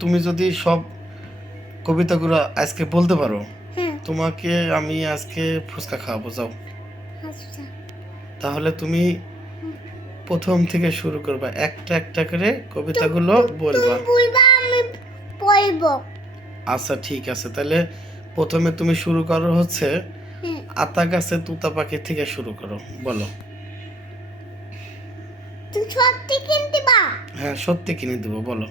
তুমি যদি সব কবিতাগুলো আজকে বলতে পারো তোমাকে আমি আজকে ফুচকা খাওয়াবো যাও। আচ্ছা তাহলে তুমি প্রথম থেকে শুরু করবা একটা একটা করে কবিতাগুলো বলবা। বলবা আমি পড়ব। আচ্ছা ঠিক আছে। তাহলে প্রথমে তুমি শুরু করো হচ্ছে আতা গাছে তুতা পাখি থেকে শুরু করো বলো। সত্যি কিনতে বা হ্যাঁ সত্যি কিনে দেবো বলো।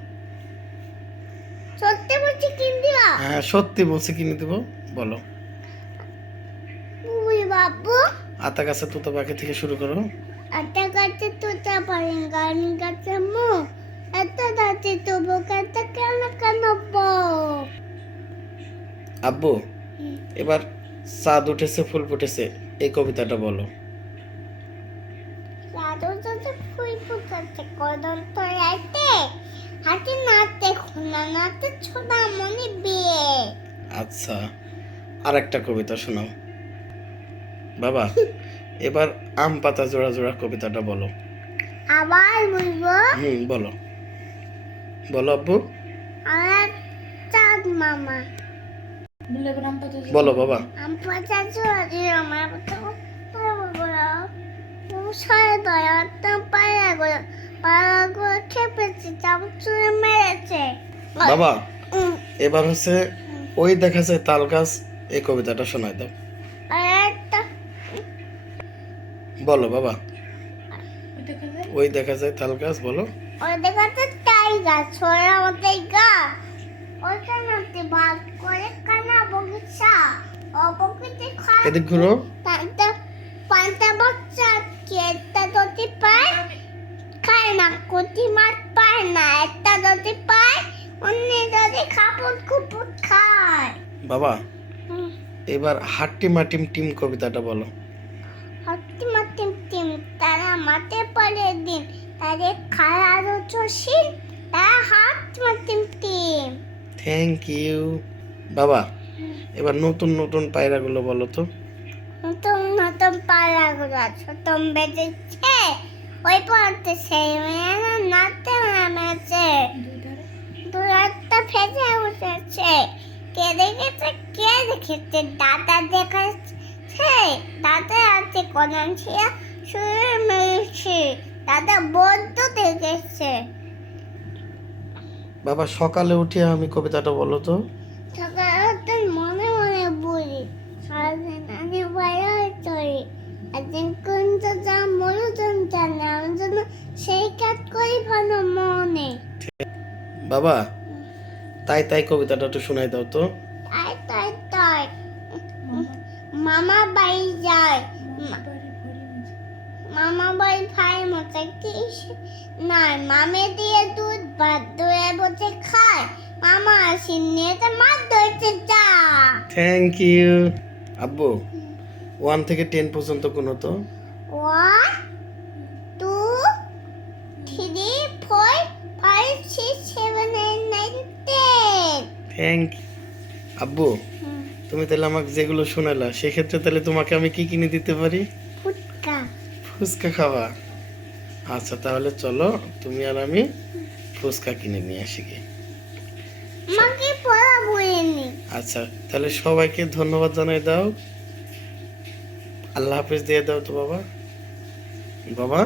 সত্যি বলছি কিনতে বা হ্যাঁ সত্যি বলছি কিনে দেবো বলো। বুবি বাবু। আতা গাছে তুতা পাখি থেকে শুরু করো। একটা গাছে তোতা পারেন গান গাছে মো একটা গাছে তবু গাছে কেন কেন আব্বু এবার চাঁদ উঠেছে ফুল ফুটেছে এই কবিতাটা বলো। সাধু সাথে ফুল ফুটাচ্ছে কদম তো রাইতে মনে বিয়ে। আচ্ছা আর একটা কবিতা শোনাও। বাবা এবার আম পাতা জোড়া জোড়া কবিতাটা বলো। আবার বলব? হুম বলো। বলো আব্বু। আর চাঁদ মামা। বলো বাবা। আমি পাচাচ্ছি আমার তো সাড়ে দয়াটা পায়রা গুলো পায়রা গুলো খেপেছে চুরে মেরেছে। বাবা এবার হচ্ছে ওই দেখা যায় তাল গাছ এই কবিতাটা শোনায় দাও। একটা বলো বাবা। ওই দেখা যায়? তাল গাছ বলো। ওই দেখাতে তাই গাছ গাছ ওইখানে ভাগ করে কানা বগিচা। অপকৃতি খায়। এদিক ঘুরো। পান্তা কেটটা পায়। খায় না কোটি মাছ বাবা এবার হাট্টি মাটিম টিম কবিতাটা বলো। হাতি মাতিম টিম তারা মাঠে পড়ে দিন। তাদের খারাপ চশিন তারা হাত মাতিম টিম। থ্যাংক ইউ বাবা এবার নতুন নতুন পায়রাগুলো বলো তো। নতুন নতুন পাড়াগুলো ছোটম বেজেছে ওই পড়তে সেই মেয়েরা নাচতে কে দেখেছে দাদা দেখাচ্ছে। দাদা আছে কোন ছিয়া শুয়ে মেরেছে দাদা বড্ড দেখেছে। বাবা সকালে উঠে আমি কবিতাটা বলো তো। সকালে মনে মনে বলি সারাদিন আমি বাইরে চলি। একদিন কোনটা যা মনোজন জানে আমার জন্য সেই কাজ করি ভালো মনে। বাবা তাই তাই কবিতাটা একটু শোনাই দাও তো। মামা বাড়ি যায়। মামা বাড়ি ভাই মতো কি না মামে দিয়ে দুধ ভাত দয়ে বসে খায়। মামা আসি নিয়ে তো মাছ ধরতে যা থ্যাংক ইউ আব্বু ওয়ান থেকে টেন পর্যন্ত কোনো তো? One, two, three, four, five, six, seven, eight, nine, ten. Thank আব্বু তুমি তাহলে আমাকে যেগুলো শোনালা সেক্ষেত্রে তাহলে তোমাকে আমি কি কিনে দিতে পারি? ফুটকা ফুচকা খাওয়া আচ্ছা তাহলে চলো তুমি আর আমি ফুচকা কিনে নিয়ে আসি কি আচ্ছা তাহলে সবাইকে ধন্যবাদ জানাই দাও। আল্লাহ হাফিজ দিয়ে দাও তো বাবা। বাবা?